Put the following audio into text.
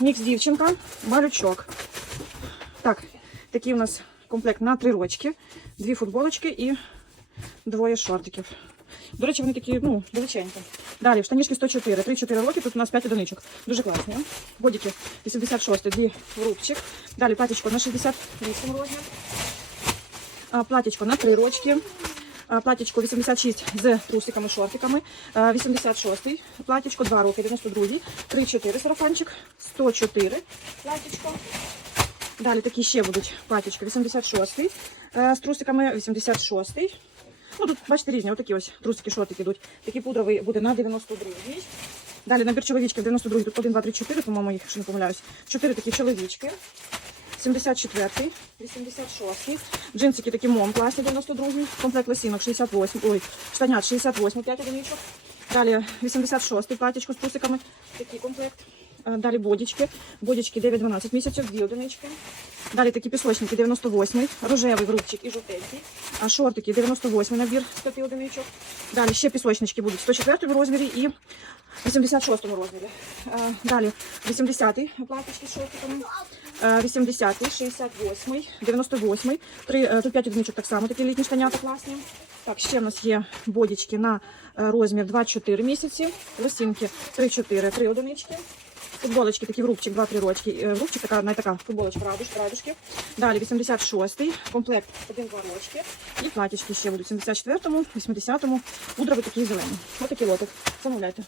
Мікс дівчинка, малючок. Так, такий у нас комплект на три рочки, дві футболочки і двоє шортиків. До речі, вони такі, ну, величенькі. Далі, штанішки 104, 3-4 роки, тут у нас 5 одиничок. Дуже класні. Бодіки 86, дві рубчик. Далі платічко на 68 розмір. Платічко на 3 рочки. А, Платічко 86 з трусиками, шортиками. 86 платічко 2 роки, 92 3-4 сарафанчик, 104 платічко. Далі такі ще будуть платічко 86 е, з трусиками, 86 Ну, тут, бачите, різні, отакі ось трусики, шортики йдуть. Такий пудровий буде на 92 Далі набір чоловічків 92 тут 1, 2, 3, 4, по-моєму, їх, якщо не помиляюсь. 4 такі чоловічки. 74 86 Джинсики такі мом класні 92 Комплект лосінок 68 Ой, штанят 68 5 одиничок. Далі 86 платічко з трусиками. Такий комплект. Е, Далі бодічки. Бодічки 9-12 місяців, дві одинички. Далі такі пісочники 98 рожевий врубчик і жовтенький. А шортики 98 набір з 5 одиничок. Далі ще пісочнички будуть в 104 розмірі і 86 розмірі. Е, Далі 80-й платічки з шортиками. Е, 80-й, 68-й, 98-й. Три, е, Тут 5 одиничок так само, такі літні штанята класні. Так, ще в нас є бодічки на е, розмір 2-4 місяці. Лосінки 3-4, 3 одинички. Футболочки такі в рубчик, 2-3 рочки. Е, В рубчик така, не така футболочка, радуш, радушки. Далі 86-й, комплект 1-2 рочки. І платічки ще будуть 74-му, 80-му. Пудрові такі зелені. Ось такий лотик. Замовляйте.